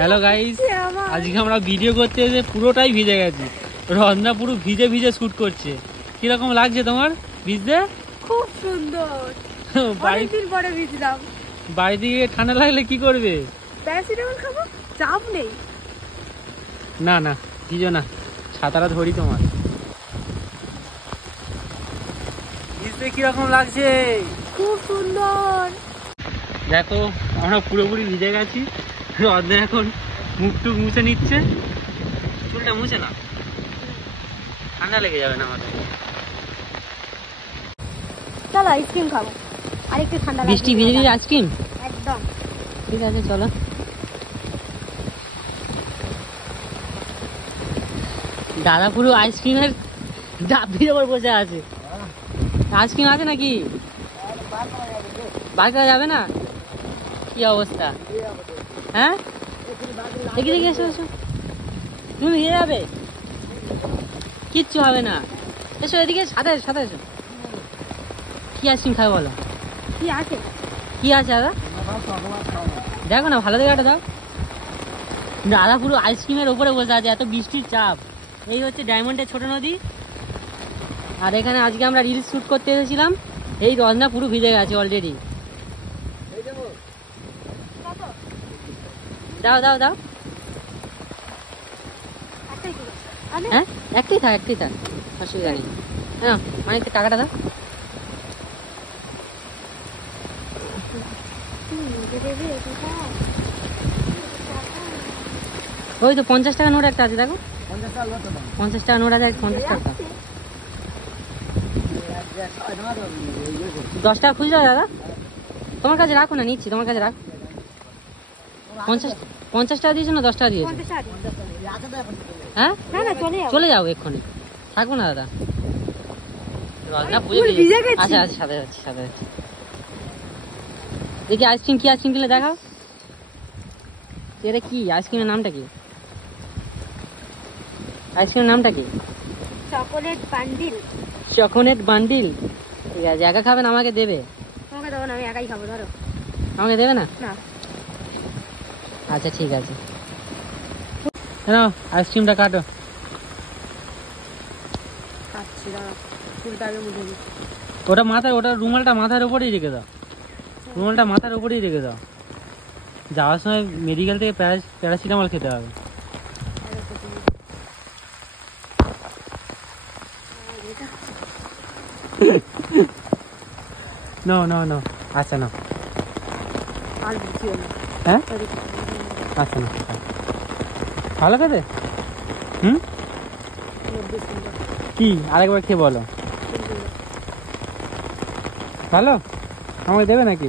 Hello guys, আজকে আমরা video করতে এসে পুরোটাই ভিজে গেছি। রন্ধা পুরো ভিজে ভিজে শুট করছে। কিরকম লাগছে তোমার ভিজতে? খুব সুন্দর। অনেকদিন পরে ভিজলাম। বাড়িতে গিয়ে ঠান্ডা লাগলে কি করবে? প্যারাসিটামল খাবো, চাপ নেই। না না ভিজো না, ছাতাটা ধরি তোমার। ভিজতে কিরকম লাগছে? খুব সুন্দর। দেখো আমরা পুরোপুরি ভিজে গেছি। রন্ধা এখন মুখ টুক মুছে নিচ্ছে। চুলটা মুছে না, ঠান্ডা লেগে যাবে না আমাদের। চলো আইসক্রিম খাবো, আরেকটু ঠান্ডা লাগবে। বৃষ্টি ভিজে ভিজে আইসক্রিম? একদম ঠিক আছে চলো। দাদা পুরো আইসক্রিমের ডাব্বির ওপর বসে আছে। আইসক্রিম আছে নাকি? বার করা যাবে না? কি অবস্থা? হ্যাঁ দেখি দেখি, এসো এসো। তুমি ভিজে যাবে, কিচ্ছু হবে না। এসো এদিকে, সাথে সাথে এসো। কি আইসক্রিম খাবে বলো? কি আছে? কি আছে দাদা? দেখো না, ভালো দেখে দাও। দাদা পুরো আইসক্রিমের ওপরে বসে আছে, এত বৃষ্টির চাপ। এই হচ্ছে ডায়মন্ডের ছোট নদী। আর এখানে আজকে আমরা রিলস শুট করতে এসেছিলাম। এই রন্ধা পুরো ভিজে গেছে অলরেডি। দাও দাও দাও। হ্যাঁ একটাই থাক, একটাই থাক, অসুবিধা নেই। হ্যাঁ মানে টাকাটা দাও। ওই তো 50 টাকা নোট একটা আছে, দেখো 50 টাকা নোট আছে, 50 টাকা। 10 টাকা খুচরো দাদা তোমার কাছে রাখো না, নিচ্ছি তোমার কাছে রাখো। 50 টাকা দিয়েছো না 10 টাকা দিয়েছো? হ্যাঁ চলে যাও এক্ষুনি, থাকবো না দাদা। আচ্ছা আচ্ছা, সাথে যাচ্ছি সাথে। দেখি আইসক্রিম, কি আইসক্রিম কিনলে দেখাও। এটা কি আইসক্রিমের নামটা কি? আইসক্রিমের নামটা কি? Chocolate bundle. Chocolate bundle. ঠিক আছে, একা খাবেন, আমাকে দেবে? তোমাকে দেবো না, আমি একাই খাবো। ধরো। আমাকে দেবে না? না। আচ্ছা ঠিক আছে, নাও আইসক্রিমটা কাটো। কাটছি, দাঁড়া, চুলটা আগে মুছে দিই। ওটা মাথায়, ওটা রুমালটা মাথার উপরেই রেখে দাও। রুমালটা মাথার উপরেই রেখে দাও। যাওয়ার সময় মেডিকেল থেকে প্যারাসিটামল খেতে হবে। নো নো নো, আচ্ছা না। হ্যাঁ আচ্ছা না, ভালো খেতে। কি আরেকবার খেয়ে বলো। ভালো, আমাকে দেবে নাকি?